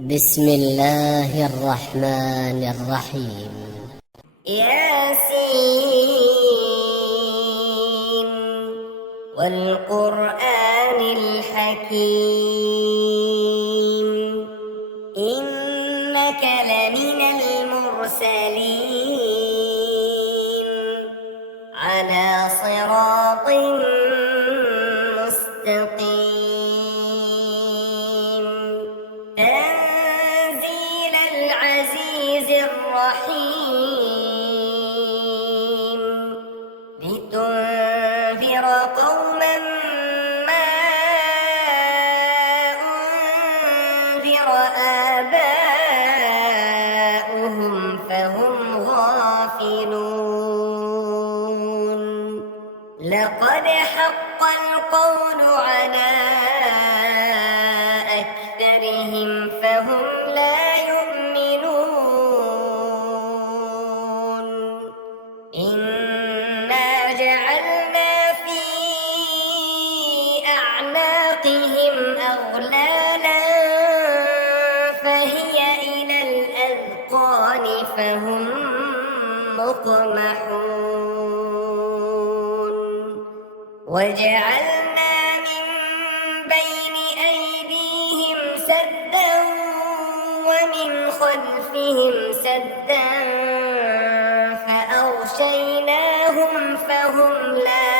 بسم الله الرحمن الرحيم. ياسين والقرآن الحكيم إنك لمن المرسلين على صراط مستقيم تنزيل العزيز الرحيم لتنذر قوما ما أنذر آباؤهم فهم غافلون لقد حق القول على أكثرهم فهم لا يؤمنون إنا جعلنا في أعناقهم أغلالا فهي إلى الأذقان فهم مقمحون وجعلنا من بين أيديهم سدا ومن خلفهم سدا فأغشيناهم فهم لا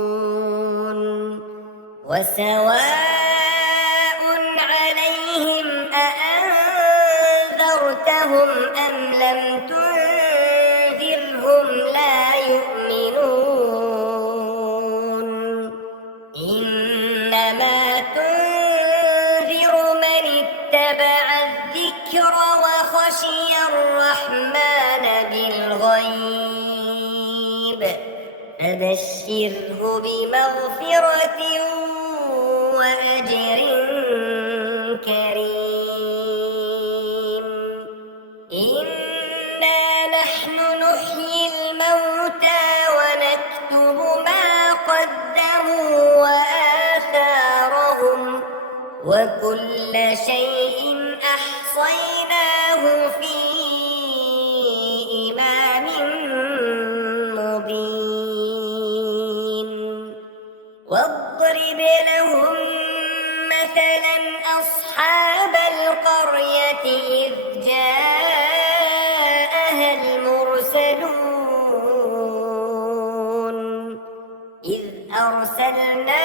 يبصرون وسواء عليهم أأنذرتهم أم لم تنذرهم لا يؤمنون إنما تنذر من اتبع الذكر وخشي الرحمن بالغيب فبشره بمغفرة وأجر كريم إنا نحن نحيي الموتى ونكتب ما قدموا وآثارهم وكل شيء أحصيناه في إمام مبين واضرب لهم مثلا أصحاب القرية إذ جاءها المرسلون إذ أرسلنا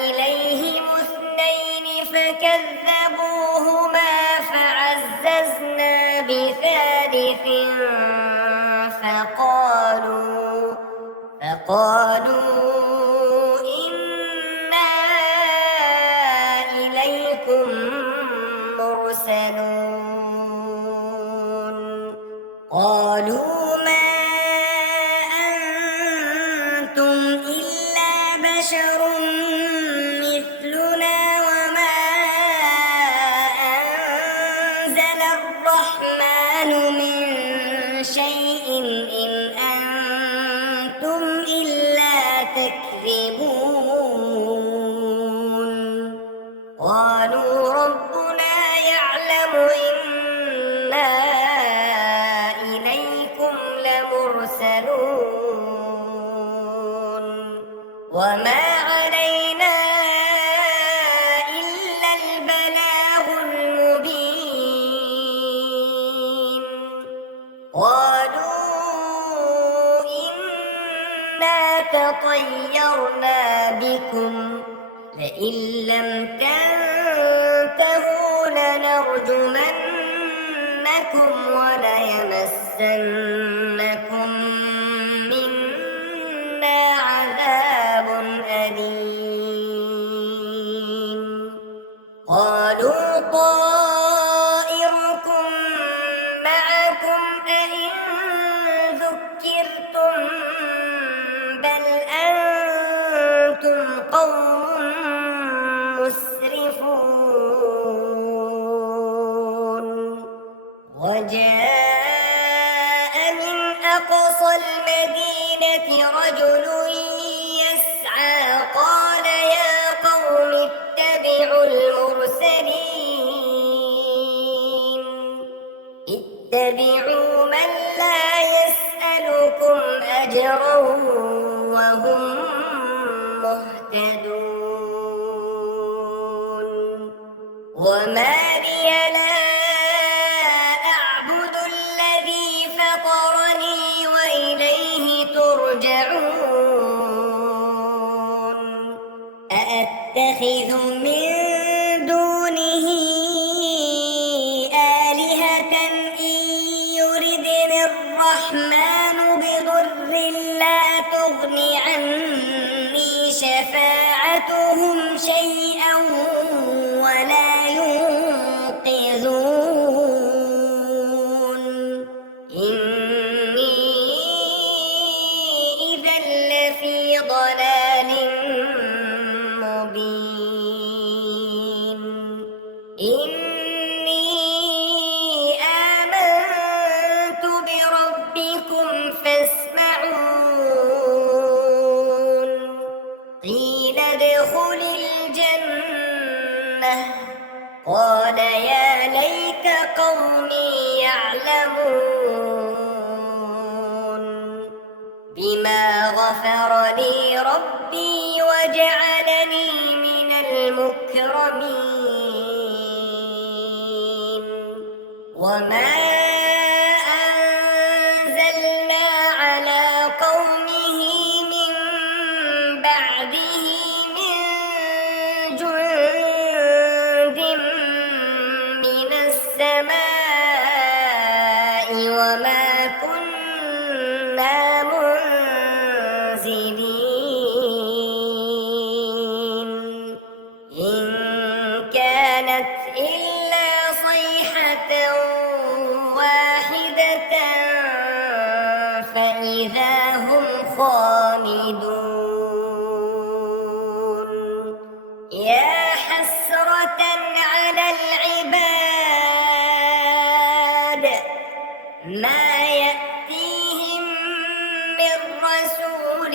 إليهم اثنين فكذبوهما فعززنا بثالث فقالوا إنا إليكم مرسلون قالوا ما أنتم إلا بشر مثلنا وما أنزل الرحمن من شيء إن أنتم إلا تكذبون قالوا ربنا يعلم إنا إليكم لمرسلون وما علينا إلا البلاغ المبين قالوا إنا تطيرنا بكم لئن لم تنتهوا لنرجمنكم وليمسنكم منا عذاب أليم قالوا طائركم معكم أئن ذكرتم بل أنتم قوم مسرفون وجاء من أقصى المدينة رجل يسعى قال يا قوم اتبعوا وما لي لا أعبد الذي فطرني وإليه ترجعون أأتخذ من دونه آلهة إن يردني الرحمن بضر لا تغن عني شفاعتهم شيئا ولا ينقذون إني إذا لفي ضلال مبين إني آمنت بربكم فاسمعون قيل ادخل الجنة قال يا ليت قومي يعلمون بما غفر لي ربي وجعلني من المكرمين وما أنزلنا على قومه من بعده من جند من السماء وما كنا منزلين إن كانت إلا صيحة واحدة فإذا هم خامدون يا حسرة على العباد ما يأتيهم من رسول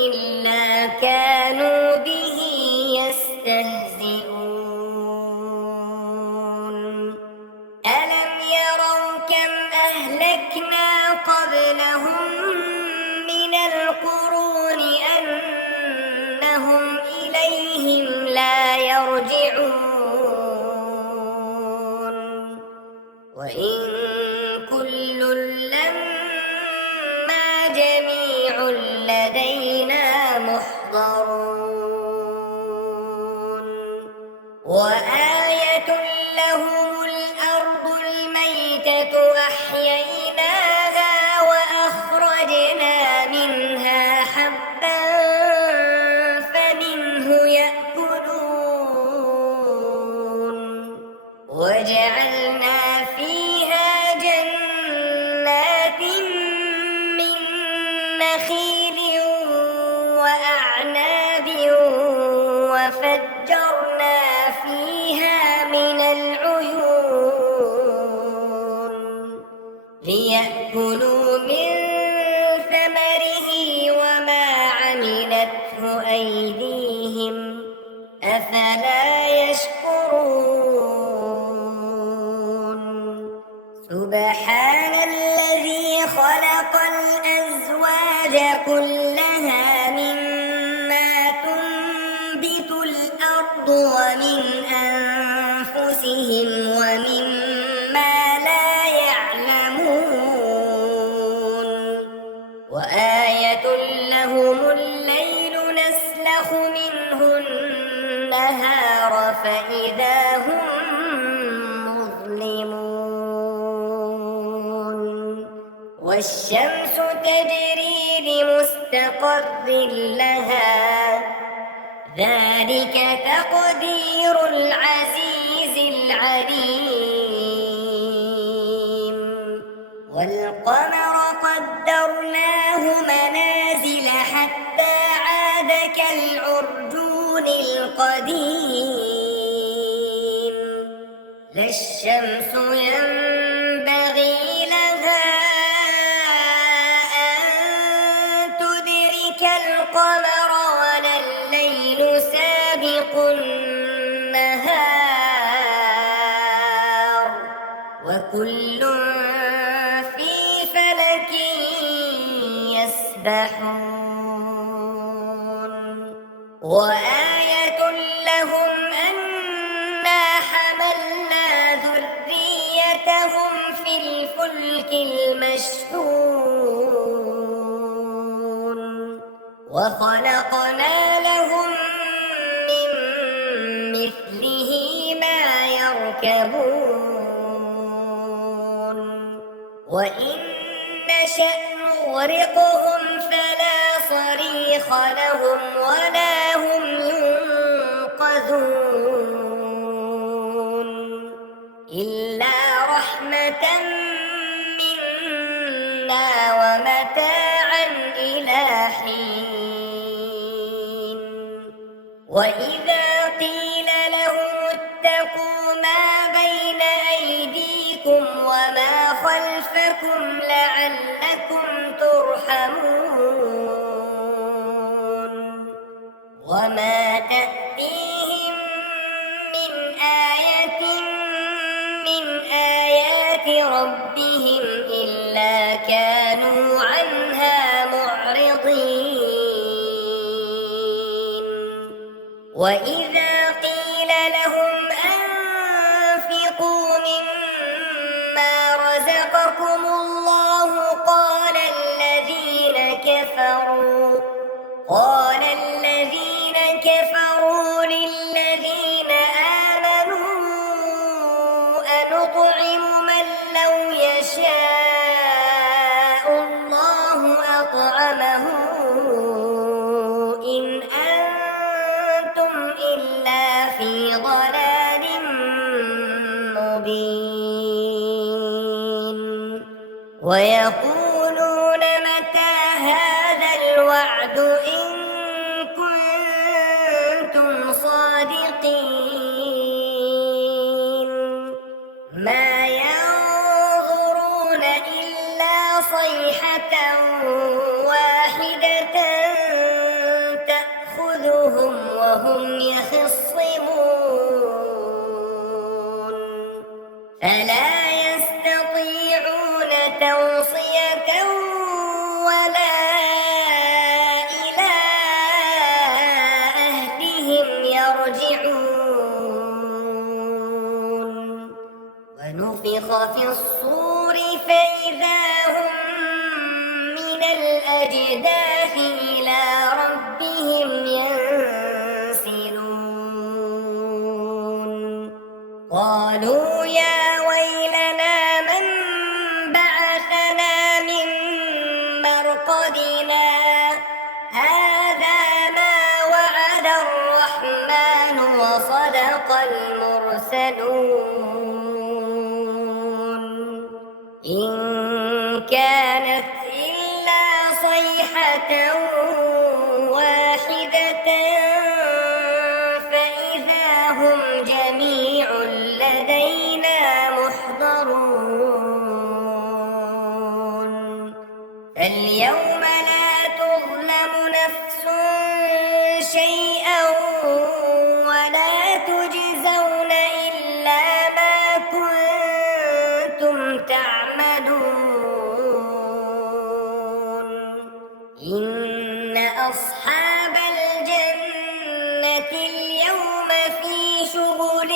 إلا كانوا به يستهزئون ألم يروا كم أهلكنا قبلهم من القرون أنهم إليهم لا يرجعون وإن كل لما جميع لدينا محضرون وآية لهم الأرض الميتة أحييناها وأخرجنا منها حبا فمنه يأكلون وجعلنا فيها جنات من نخيل وأعناب وفجرنا فيها من العيون ليأكلوا من ثمره وما عملته أيديهم أفلا يشكرون سبحان الذي خلق الأزواج كلها مما تنبت الأرض ومن أنفسهم ومما لا يعلمون وآية لهم الليل نسلخ منه النهار فإذا هم مظلمون والشمس تجري لمستقر لها ذلك تقدير العزيز العليم والقمر قدرناه منازل حتى عاد كالعرجون القديم لا الشمس ينبغي لها أن تدرك القمر ولا الليل سابق النهار وكل في فلك يسبحون وآية لهم أنا حملنا المشحون وخلقنا لهم من مثله ما يركبون وإن نشأ نغرقهم فلا صريخ لهم ولا هم ينقذون إلا رحمة منا ومتاعا إلى حين وإذا قيل لهم اتقوا ما بين أيديكم وما خلفكم لعلكم ترحمون وما تأتيهم من آية من آيات ربهم إلا كانوا عنها معرضين وإذا قيل لهم أنفقوا مما رزقكم الله قال الذين كفروا للذين آمنوا أنطعم من لو يشاء الله أطعمه إن أنتم إلا في ضلال مبين ويقولون متى هذا الوعد إن كنتم صادقين ما ينظرون إلا صيحة واحدة تأخذهم وهم يخصمون فلا يستطيعون توصية ولا إلى أهلهم يرجعون ونفخ في الصور فإذا هم من الأجداث إلى ربهم ينسلون قالوا يا ويلنا من بعثنا من مرقدنا هذا ما وعد الرحمن وصدق المرسلون إن كانت إلا صيحة واحدة فإذا هم جميع لدينا محضرون فاليوم لا تظلم نفس شيئا ولا تجزون إلا ما كنتم تعملون إن أصحاب الجنة اليوم في شغل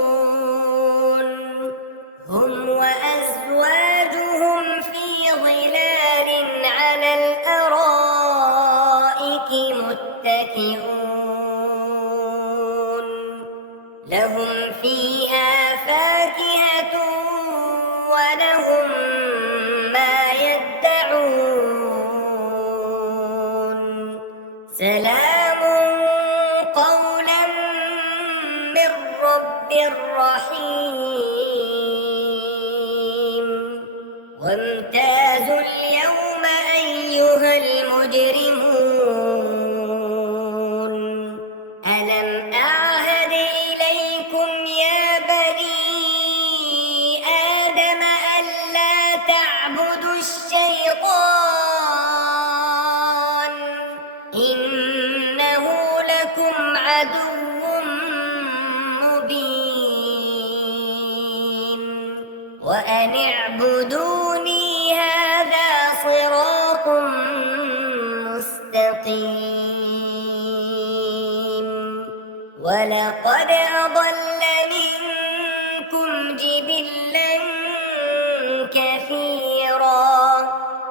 فاكهون هم وأزواجهم في ظلال على الأرائك متكئون لهم فيها فاكهة ولهم ما يدعون سلام قولا من رب رحيم وامتازوا اليوم أيها المجرمون ألم أعهد إليكم يا بني آدم ألا تعبدوا الشيطان إنه لكم عدو مبين وأن اعبدوني هذا صراط مستقيم ولقد أضل منكم جبلا كثيرا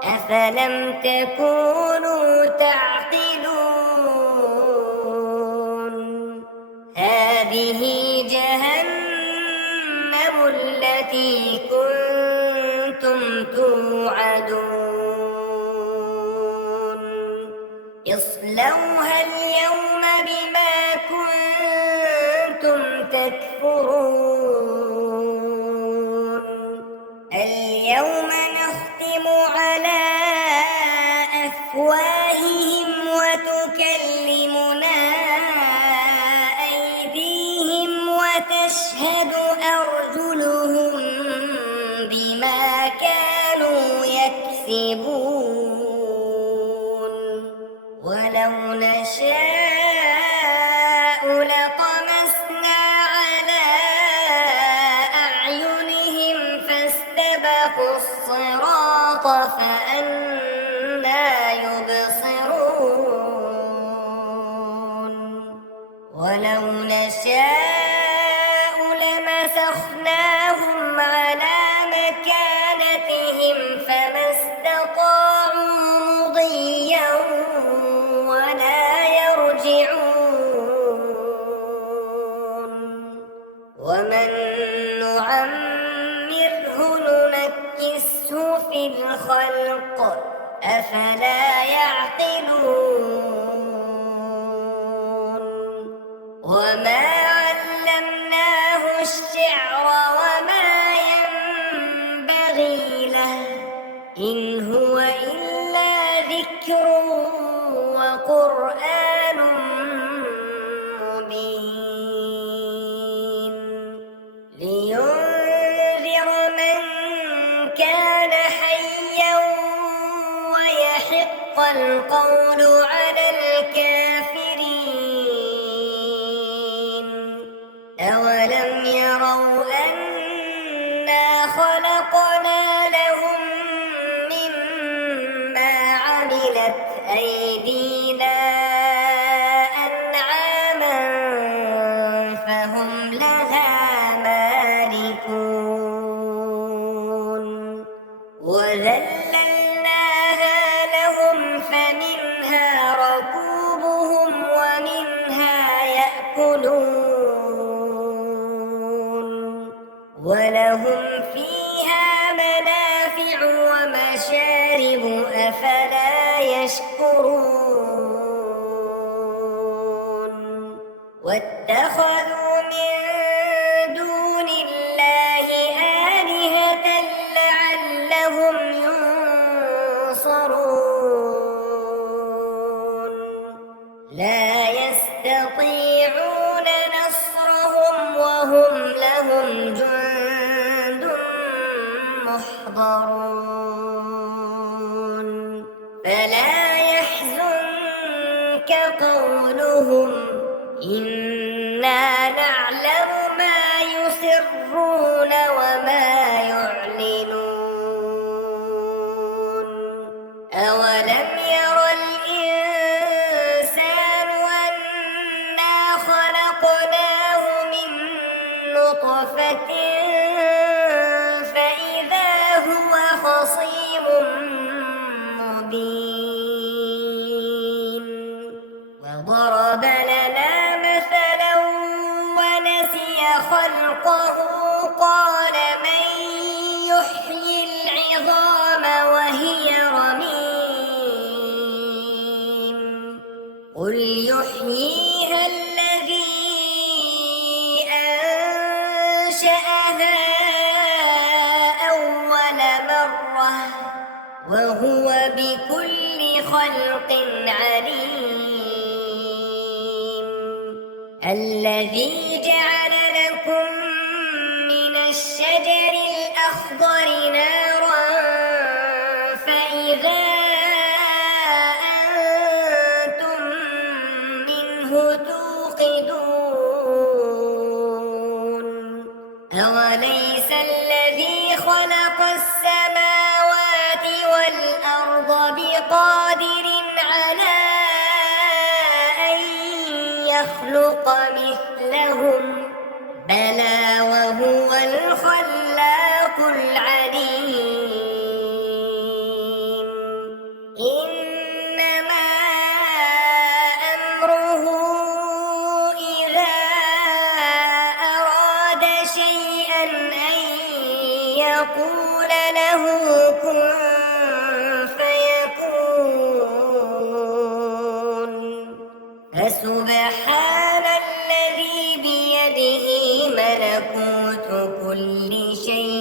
أفلم تكونوا تعقلون هذه جهنم التي كنتم توعدون اصلوها اليوم بما كنتم تكفرون اليوم نختم على أفواههم وتكلمنا أيديهم وتشهد أرجلهم بما كانوا يكسبون ولو نشاء لطمسنا على أعينهم فاستبقوا الصراط فأنى يبصرون ولو نشاء لمسخناهم على مكانتهم فما استطاعوا مضيا ولا يرجعون ومن نعمره ننكسه في الخلق أفلا يعقلون وما علمناه الشعر وما ينبغي له إن هو إلا ذكر وقرآن مبين لينذر من كان حيا ويحق القول على الكافرين أولم يروا أنا خلقنا لهم مما عملت أيدينا أنعاما فهم لها مالكون وذللناها لهم فمنها ركوبهم ومنها يأكلون ولهم فيها منافع ومشارب أفلا يشكرون واتخذوا من دون الله آلهة لعلهم ينصرون لا يستطيعون نصرهم وهم لهم جند محضرون فلا يحزنك قولهم إنا نعلم ما يسرون وما يعلنون أولم ير الإنسان أنا خلقناه من نطفة فإذا هو خصيم مبين وضرب لنا مثلا ونسي خلقه قال من يحيي العظام وهي رميم قل يحييها الذي أنشأها أول مرة وهو بكل خلق عليم الذي جعل لكم من الشجر الأخضر نارا فإذا أنتم منه توقدون أوليس الذي خلق السماوات والأرض بقادر على أن يخلق مثلهم بلى وهو الخلاق يقول له كن فيكون. فسبحان الذي بيده ملكوت كل شيء